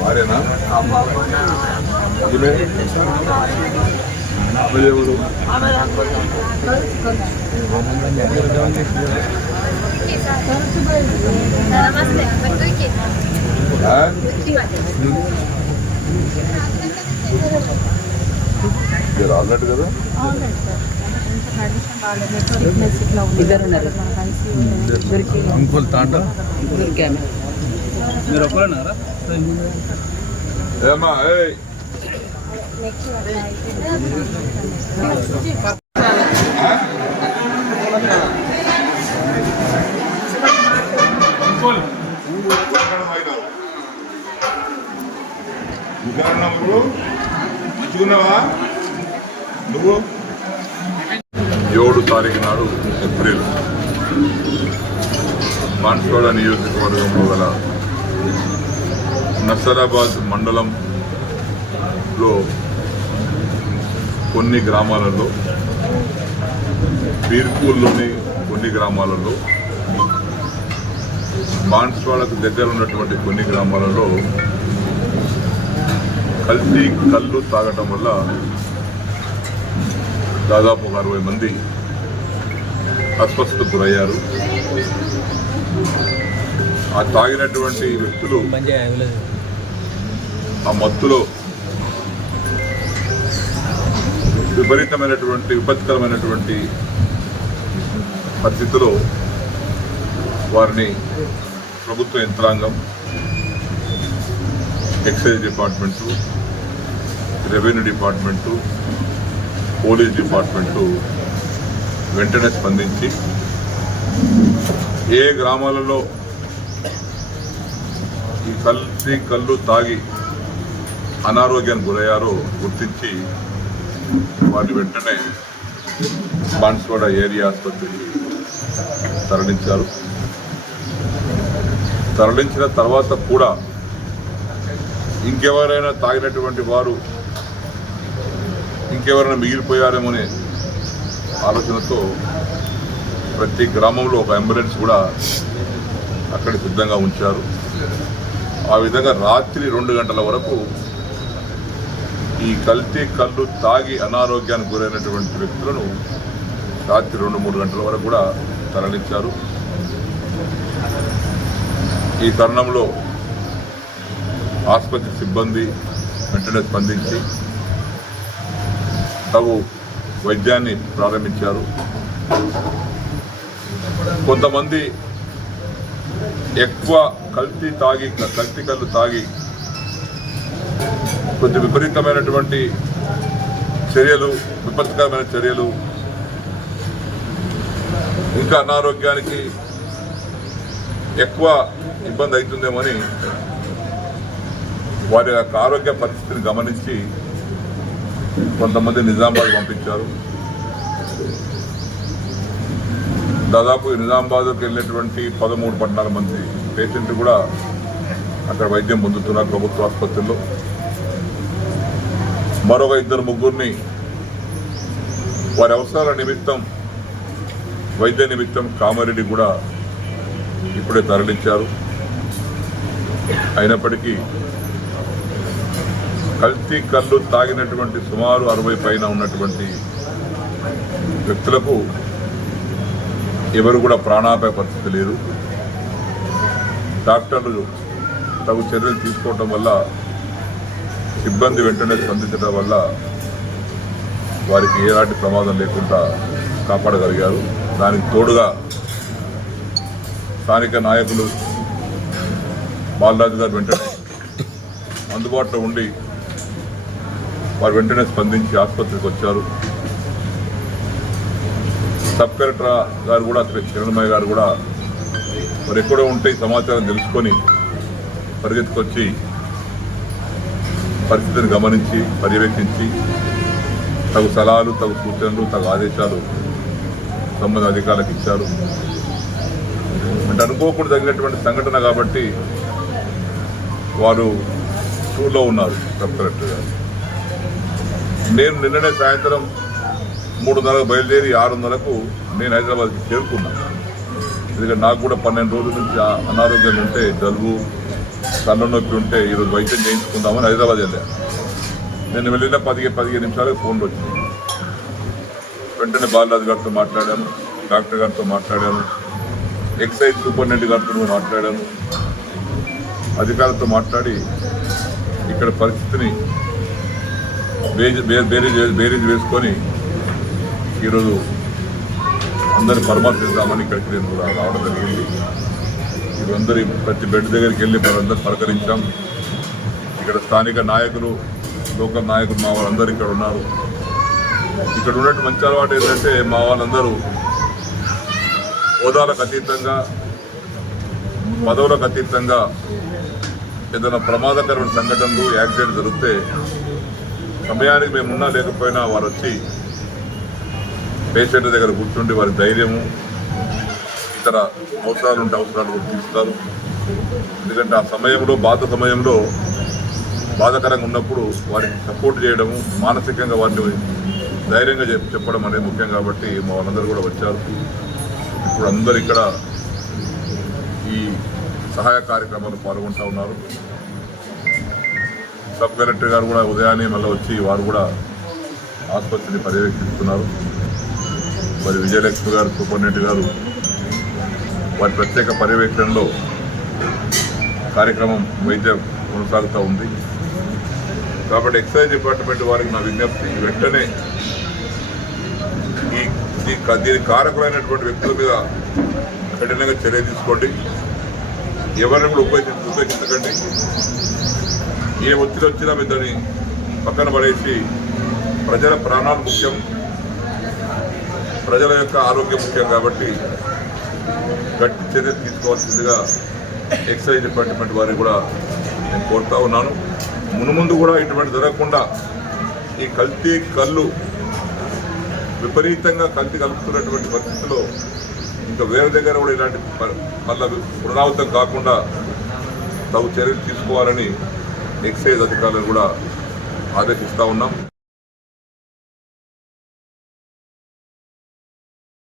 భార్యనా ఎవరు ఆల్రెడీ కదా ఇంకోళ్ళు తాండా మీరు ఒకరేనారా ఏమా మంచిగున్నావా నువ్వు 7 తారీఖు నాడు ఏప్రిల్ బాన్స్వాడ నియోజకవర్గంలో గల నసరాబాద్ మండలంలో కొన్ని గ్రామాలలో, పీర్పూల్లోని కొన్ని గ్రామాలలో, బాన్స్వాడకు దగ్గర ఉన్నటువంటి కొన్ని గ్రామాలలో కల్తీ కళ్ళు తాగటం వల్ల దాదాపు 60 మంది అస్వస్థతకు గురయ్యారు. ఆ తాగినటువంటి వ్యక్తులు ఆ మత్తులో విపత్కరమైనటువంటి పరిస్థితిలో వారిని ప్రభుత్వ యంత్రాంగం, excise department, revenue department, police department వెంటనే స్పందించి ఏ గ్రామాలలో ఈ కల్తీ కళ్ళు తాగి అనారోగ్యానికి గురయ్యారో గుర్తించి వారిని వెంటనే బాన్స్వాడ ఏరియా ఆసుపత్రికి తరలించారు. తరలించిన తర్వాత కూడా ఇంకెవరైనా తాగినటువంటి వారు ఇంకెవరైనా మిగిలిపోయారేమోనే ఆలోచనతో ప్రతి గ్రామంలో ఒక అంబులెన్స్ కూడా అక్కడ సిద్ధంగా ఉంచారు. ఆ విధంగా రాత్రి 2 గంటల వరకు ఈ కల్తీ కళ్ళు తాగి అనారోగ్యానికి గురైనటువంటి వ్యక్తులను రాత్రి 2-3 గంటల వరకు కూడా తరలించారు. ఈ తరుణంలో ఆసుపత్రి సిబ్బంది వెంటనే స్పందించి తగు వైద్యాన్ని ప్రారంభించారు. కొంతమంది ఎక్కువ కల్తీ కళ్ళు తాగి కొంచెం విపరీతమైనటువంటి చర్యలు, విపత్కరమైన చర్యలు, ఇంకా అనారోగ్యానికి ఎక్కువ ఇబ్బంది అవుతుందేమని వారి యొక్క ఆరోగ్య పరిస్థితిని గమనించి కొంతమంది నిజామాబాద్ పంపించారు. దాదాపు నిజామాబాద్కి వెళ్ళినటువంటి 13-14 మంది పేషెంట్లు కూడా అక్కడ వైద్యం పొందుతున్నారు ప్రభుత్వ ఆసుపత్రుల్లో. మరొక 2-3 వారి అవసరాల నిమిత్తం, వైద్య నిమిత్తం కామారెడ్డి కూడా ఇప్పుడే తరలించారు. అయినప్పటికీ కల్తీ కళ్ళు తాగినటువంటి సుమారు 60 పైన ఉన్నటువంటి వ్యక్తులకు ఎవరు కూడా ప్రాణాపాయ పరిస్థితి లేదు. డాక్టర్లు తగు చర్యలు తీసుకోవటం వల్ల, సిబ్బంది వెంటనే స్పందించడం వల్ల వారికి ఎలాంటి ప్రమాదం లేకుండా కాపాడగలిగారు. దానికి తోడుగా స్థానిక నాయకులు బాలరాజు గారు వెంటనే అందుబాటులో ఉండి వారు వెంటనే స్పందించి ఆసుపత్రికి వచ్చారు. సబ్ కలెక్టర్ గారు కూడా, కిరణమయ్య గారు కూడా మరి ఎక్కడో ఉంటే సమాచారం తెలుసుకొని పరిగెత్తుకొచ్చి పరిస్థితిని గమనించి పర్యవేక్షించి తగు సలహాలు, తగు సూచనలు, తగు ఆదేశాలు సంబంధిత అధికారులకు ఇచ్చారు. అంటే అనుకోకుండా జరిగినటువంటి సంఘటన కాబట్టి వారు టూర్లో ఉన్నారు సబ్ కలెక్టర్ గారు. నేను నిన్ననే సాయంత్రం 3:30 బయలుదేరి 6:30కు నేను హైదరాబాద్కి చేరుకున్నాను. ఎందుకంటే నాకు కూడా 12 రోజుల నుంచి అనారోగ్యం ఉంటే, జలుబు, తలనొప్పి ఉంటే ఈరోజు వైద్యం చేయించుకుందామని హైదరాబాద్ వెళ్ళాను. నేను వెళ్ళిన 15 నిమిషాలకు ఫోన్లు వచ్చింది. వెంటనే బాలరాజు గారితో మాట్లాడాను, డాక్టర్ గారితో మాట్లాడాను, ఎక్సైజ్ సూపరింటెండెంట్ గారితో మాట్లాడాను, అధికారులతో మాట్లాడి ఇక్కడ పరిస్థితిని బేరీజ్ వేసుకొని ఈరోజు అందరిని పరామర్శిద్దామని ఇక్కడికి నేను కూడా రావడం జరిగింది. అందరి ప్రతి బెడ్ దగ్గరికి వెళ్ళి మనందరూ పలకరించాం. ఇక్కడ స్థానిక నాయకులు, లోకల్ నాయకులు మా వాళ్ళందరూ ఇక్కడ ఉన్నారు. ఇక్కడ ఉన్నట్టు మంచి అలవాటు ఏంటంటే మా వాళ్ళందరూ హోదాలకు అతీతంగా, పదవులకు అతీతంగా ఏదైనా ప్రమాదకరమైన సంఘటనలు, యాక్సిడెంట్ జరిగితే సమయానికి మేమున్నా లేకపోయినా వారు వచ్చి పేషెంట్ దగ్గర కూర్చుండి వారి ధైర్యము, ఇతర అవసరాలు ఉంటే అవసరాలు గుర్తిస్తారు. ఎందుకంటే ఆ సమయంలో సమయంలో బాధాకరంగా ఉన్నప్పుడు వారికి సపోర్ట్ చేయడము, మానసికంగా వారిని ధైర్యంగా చెప్పడం అనేది ముఖ్యం. కాబట్టి మా వాళ్ళందరూ కూడా వచ్చారు. ఇప్పుడు అందరూ ఇక్కడ ఈ సహాయ కార్యక్రమాలు పాల్గొంటూ ఉన్నారు. సబ్ కలెక్టర్ గారు కూడా ఉదయాన్నే మళ్ళీ వచ్చి వారు కూడా ఆసుపత్రిని పర్యవేక్షిస్తున్నారు. మరి విజయలక్ష్మి గారు, సూపరింటెండెంట్ గారు వారి ప్రత్యేక పర్యవేక్షణలో కార్యక్రమం వైద్యం కొనసాగుతూ ఉంది. కాబట్టి ఎక్సైజ్ డిపార్ట్మెంట్ వారికి నా విజ్ఞప్తి, వెంటనే దీనికి కారకులైనటువంటి వ్యక్తుల మీద కఠినంగా చర్య తీసుకోండి. ఎవరిని కూడా ఉపేక్షించకండి. ఏ ఒత్తిడి వచ్చినా మీరు దాన్ని పక్కన పడేసి ప్రజల ప్రాణాలు ముఖ్యం, ప్రజల యొక్క ఆరోగ్యం ముఖ్యం. కాబట్టి గట్టి చర్య తీసుకోవాల్సిందిగా ఎక్సైజ్ డిపార్ట్మెంట్ వారిని కూడా నేను కోరుతా ఉన్నాను. మునుముందు కూడా ఇటువంటి జరగకుండా ఈ కల్తీ కళ్ళు విపరీతంగా కల్తీ కలుపుతున్నటువంటి పరిస్థితుల్లో ఇంకా వేరే దగ్గర కూడా ఇలాంటి మళ్ళీ పునరావృతం కాకుండా తగు చర్యలు తీసుకోవాలని ఎక్సైజ్ అధికారులను కూడా ఆదేశిస్తూ ఉన్నాం.